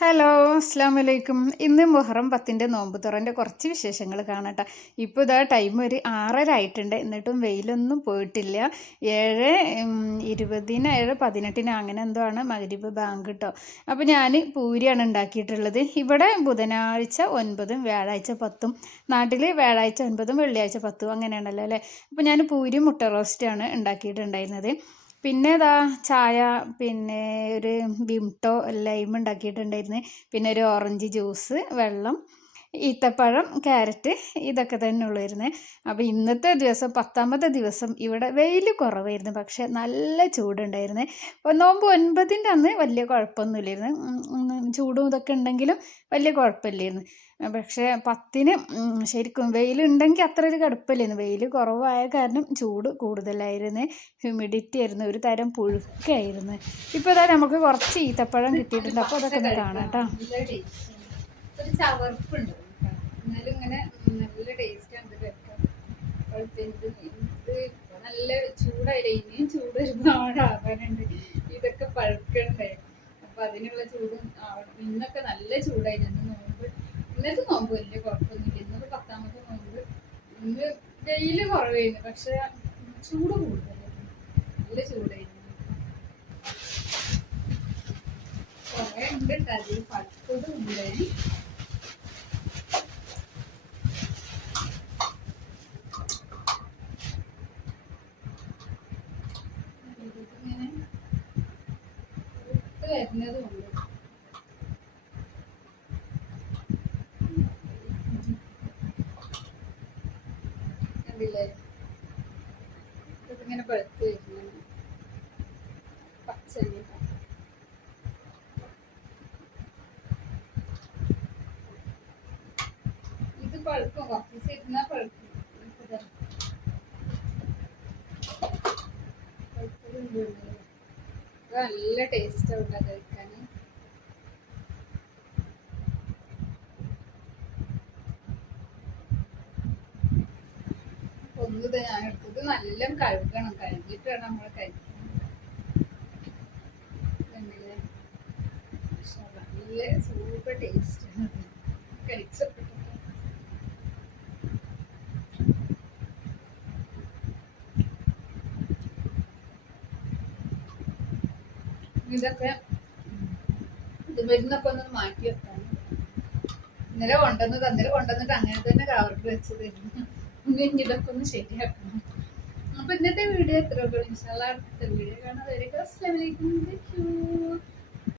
Hello, അസ്സാം വലൈക്കും. ഇന്ന് മുഹറം 10 നോമ്പ് തുറൻ്റെ കുറച്ച് വിശേഷങ്ങൾ കാണട്ടെ. ഇപ്പോൾ ഇതാ ടൈം ഒരു 6:30 ആയിട്ടുണ്ട്. എന്നിട്ടും വെയിലൊന്നും പോയിട്ടില്ല. 7:20 7:18 അങ്ങനെ എന്തോ ആണ് മഗ്‌രിബ് ബാങ്ക് കേട്ടോ. അപ്പോൾ ഞാൻ പൂരിയാണ് ഉണ്ടാക്കിയിട്ടുള്ളത്. ഇവിടെ ബുധനാഴ്ച 9 വ്യാഴാഴ്ച 10. നാട്ടിൽ വ്യാഴാഴ്ച 9 വെള്ളിയാഴ്ച 10 അങ്ങനെയാണല്ലോ അല്ലേ. അപ്പോൾ ഞാൻ പൂരി മുട്ട റോസ്റ്റാണ് ഉണ്ടാക്കിയിട്ടുണ്ടായിരുന്നത്. പിന്നെ ഇതാ ചായ, പിന്നെ ഒരു വിംട്ടോ ലൈം ഉണ്ടാക്കിയിട്ടുണ്ടായിരുന്നു. പിന്നെ ഒരു ഓറഞ്ച് ജ്യൂസ്, വെള്ളം, ഈത്തപ്പഴം, ക്യാരറ്റ്, ഇതൊക്കെ തന്നെ ഉള്ളായിരുന്നു. അപ്പോൾ ഇന്നത്തെ ദിവസം 10ാമത്തെ ദിവസം ഇവിടെ വെയിൽ കുറവായിരുന്നു, പക്ഷെ നല്ല ചൂടുണ്ടായിരുന്നു. അപ്പോൾ നോമ്പ് 9ൻ്റെ അന്ന് വലിയ കുഴപ്പമൊന്നുമില്ലായിരുന്നു. ചൂടും ഇതൊക്കെ ഉണ്ടെങ്കിലും വലിയ കുഴപ്പമില്ലായിരുന്നു. പക്ഷേ 10ന് ശരിക്കും വെയിലുണ്ടെങ്കിൽ അത്ര ഒരു കടുപ്പമില്ലായിരുന്നു. വെയിൽ കുറവായ കാരണം ചൂട് കൂടുതലായിരുന്നു. ഹ്യൂമിഡിറ്റി ആയിരുന്നു, ഒരു തരം പുഴുക്കായിരുന്നു. ഇപ്പോൾ ഇതാ നമുക്ക് കുറച്ച് ഈത്തപ്പഴം കിട്ടിയിട്ടുണ്ട്. അപ്പോൾ അതൊക്കെ ഒന്ന് കാണാം കേട്ടോ. ഒരു ചവർപ്പുണ്ട് എന്നാലും ഇങ്ങനെ നല്ല ടേസ്റ്റാണ് കഴിക്കാൻ. നല്ല ചൂടായില്ല, ഇനിയും ചൂട് ഒരുപാടാകാനുണ്ട്. ഇതൊക്കെ പഴുക്കണ്ടേ, അപ്പൊ അതിനുള്ള ചൂടും ഇന്നൊക്കെ നല്ല ചൂടായിരുന്നു. ഇന്നത്തെ നോമ്പ് വലിയ കുഴപ്പമൊന്നുമില്ല. ഇന്നത് 10ാമത്തെ നോമ്പ്. ഇന്ന് വെയില് കുറവായിരുന്നു, പക്ഷെ ചൂട് കൂടുതലായിരുന്നു. നല്ല ചൂടായിരുന്നു. കുറെ ഉണ്ട് അതിൽ പഴുത്തതും ഉണ്ട്. വരുന്നതുമുണ്ട്. കണ്ടില്ലേ, ഇതിങ്ങനെ പഴുത്ത് വരുന്നത് പച്ചരി. ഇത് പഴുക്കും, കുറച്ച് ദിവസം ഇരുന്നാ പഴുക്കും. നല്ല ടേസ്റ്റ് ഉണ്ട് കഴിക്കാൻ. ഒന്നത് ഞാൻ എടുത്തത് നല്ല കഴുകണം, കഴുകിയിട്ട് വേണം നമ്മൾ കഴിക്കാൻ. നല്ല സൂപ്പർ ടേസ്റ്റ് ആണ് കഴിച്ചപ്പോൾ. ഇതൊക്കെ ഇത് മരുന്നൊക്കെ ഒന്ന് മാറ്റി വെക്കാൻ. ഇന്നലെ കൊണ്ടുവന്നിട്ട് അങ്ങനെ തന്നെ കവറിൽ വെച്ചതായിരുന്നു. ഇനി ഇതൊക്കെ ഒന്ന് ശരിയാക്കണം. അപ്പൊ ഇന്നത്തെ വീഡിയോ എത്ര ഉള്ളൂ. ഇൻഷാല്ലാ അടുത്ത വീഡിയോ കാണാൻ. അസ്സലാമു അലൈക്കും.